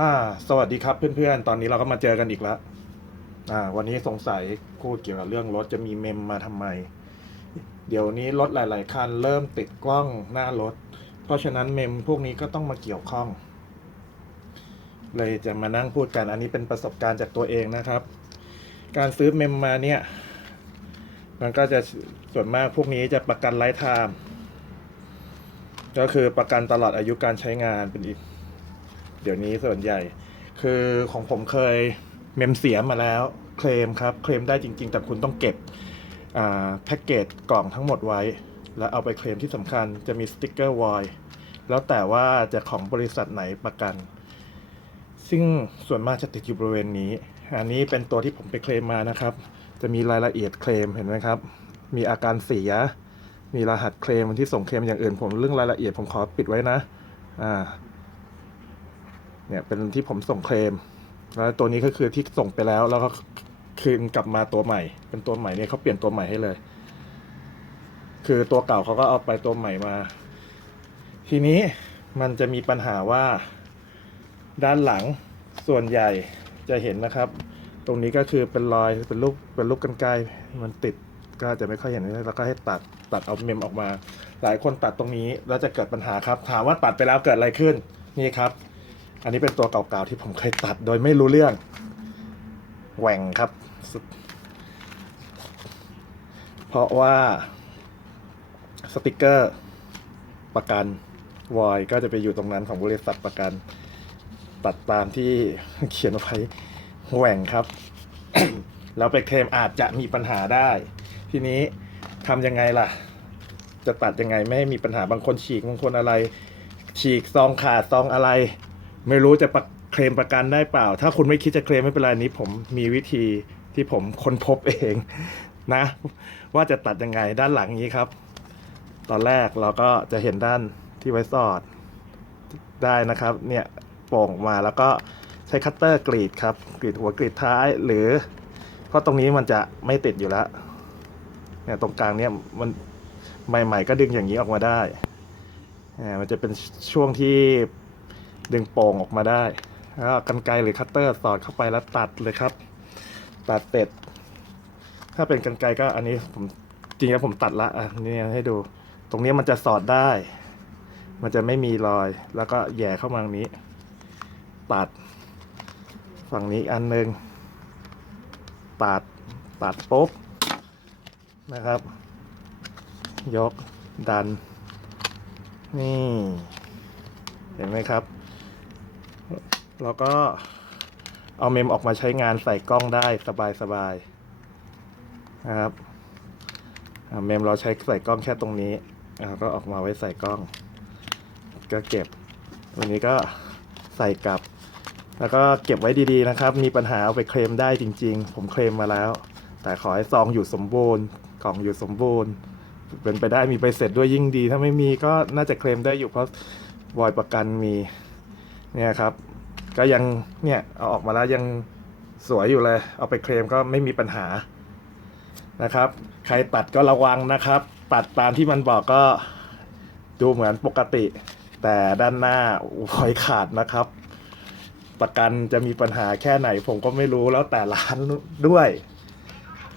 อ่าสวัสดีครับเพื่อนๆ ตอนนี้เราก็มาเจอกันอีกแล้วอ่า วันนี้สงสัยพูดเกี่ยวกับเรื่องรถจะมีเมมมาทำไม เดี๋ยวนี้รถหลาย ๆ คันเริ่มติดกล้องหน้ารถ เพราะฉะนั้นเมมพวกนี้ก็ต้องมาเกี่ยวข้อง เลยจะมานั่งพูดกันอันนี้เป็นประสบการณ์จากตัวเองนะครับ การซื้อเมมมาเนี่ย มันก็จะส่วนมากพวกนี้จะประกันไลฟ์ไทม์ก็คือประกันตลอดอายุการใช้งานเป็นอีก เดี๋ยวนี้ส่วนใหญ่ คือของผมเคยเมมเสียมาแล้ว เคลมครับ เคลมได้จริง ๆ แต่คุณต้องเก็บแพ็กเกจกล่องทั้งหมดไว้ แล้วเอาไปเคลมที่สำคัญจะมีสติกเกอร์วอยแล้วแต่ว่าจะของบริษัทไหนประกัน ซึ่งส่วนมากจะติดอยู่บริเวณนี้ อันนี้เป็นตัวที่ผมไปเคลมมานะครับ จะมีรายละเอียดเคลมเห็นไหมครับ มีอาการเสีย มีรหัสเคลมที่ส่งเคลมอย่างอื่นผมเรื่องรายละเอียดผมขอปิดไว้นะ อ่า เนี่ยเป็นที่ผมส่งเคลมแล้วตัวนี้ก็คือที่ส่งไปแล้ว แล้วก็คืนกลับมาตัวใหม่ เป็นตัวใหม่เนี่ยเขาเปลี่ยนตัวใหม่ให้เลย คือตัวเก่าเขาก็เอาไปตัวใหม่มา ทีนี้มันจะมีปัญหาว่าด้านหลังส่วนใหญ่จะเห็นนะครับ ตรงนี้ก็คือเป็นรอยเป็นลูกเป็นลูกกันไกมันติดก็จะไม่ค่อยเห็นแล้วก็ให้ตัดตัดเอาเมมออกมา หลายคนตัดตรงนี้แล้วจะเกิดปัญหาครับ ถามว่าตัดไปแล้วเกิดอะไรขึ้นนี่ครับ อันนี้เป็นตัวเก่าๆที่ผมเคยตัดโดยไม่รู้เรื่องแหว่งครับ เพราะว่าสติกเกอร์ประกันวอยก็จะไปอยู่ตรงนั้นของบริษัทประกัน ตัดตามที่เขียนไว้แหว่งครับแล้วไปเคลมอาจจะมีปัญหาได้ ทีนี้ทำยังไงล่ะ จะตัดยังไงไม่ให้มีปัญหาบางคนฉีกบางคนอะไร ฉีกซองขาดซองอะไร ไม่รู้จะประเคลมประกันได้เปล่า ถ้าคุณไม่คิดจะเคลมไม่เป็นไรนี้ ผมมีวิธีที่ผมค้นพบเองนะ ว่าจะตัดยังไงด้านหลังนี้ครับ ตอนแรกเราก็จะเห็นด้านที่ไว้สอดได้นะครับ เนี่ยโป่งออกมาแล้วก็ใช้คัตเตอร์กรีดครับกรีดหัวกรีดท้ายหรือเพราะตรงนี้มันจะไม่ติดอยู่แล้วเนี่ยตรงกลางเนี่ยมันใหม่ ๆ ก็ดึงอย่างนี้ออกมาได้อ่ามันจะเป็นช่วงที่ ดึงโป่งออกมาได้ แล้วก็กันไกรหรือคัตเตอร์สอดเข้าไปแล้วตัดเลยครับ ตัดเสร็จ ถ้าเป็นกันไกรก็อันนี้ผมจริงๆผมตัดละอะนี่ให้ดู ตรงนี้มันจะสอดได้ มันจะไม่มีรอย แล้วก็แย่เข้ามาตรงนี้ ตัด ฝั่งนี้อันหนึ่งตัดตัดปุ๊บนะครับ ยกดัน นี่ เห็นไหมครับ แล้วก็เอาเมมออกมาใช้งานใส่กล้องได้สบายๆนะครับเมมเราใช้ใส่กล้องแค่ตรงนี้อ่าก็ออกมาไว้ใส่กล้อง ก็เก็บวันนี้ก็ใส่กลับ แล้วก็เก็บไว้ดีๆนะครับ มีปัญหาเอาไปเคลมได้จริง ๆ ผมเคลมมาแล้ว แต่ขอให้ซองอยู่สมบูรณ์กล่องอยู่สมบูรณ์ เป็นไปได้มีใบเสร็จด้วยยิ่งดี ถ้าไม่มีก็น่าจะเคลมได้อยู่เพราะวอยประกันมี เนี่ยครับ ก็ยังเนี่ยเอาออกมาแล้วยังสวยอยู่เลย เอาไปเคลมก็ไม่มีปัญหานะครับ ใครตัดก็ระวังนะครับ ตัดตามที่มันบอกก็ดูเหมือนปกติ แต่ด้านหน้าวอยขาดนะครับ ประกันจะมีปัญหาแค่ไหนผมก็ไม่รู้แล้วแต่ร้านด้วย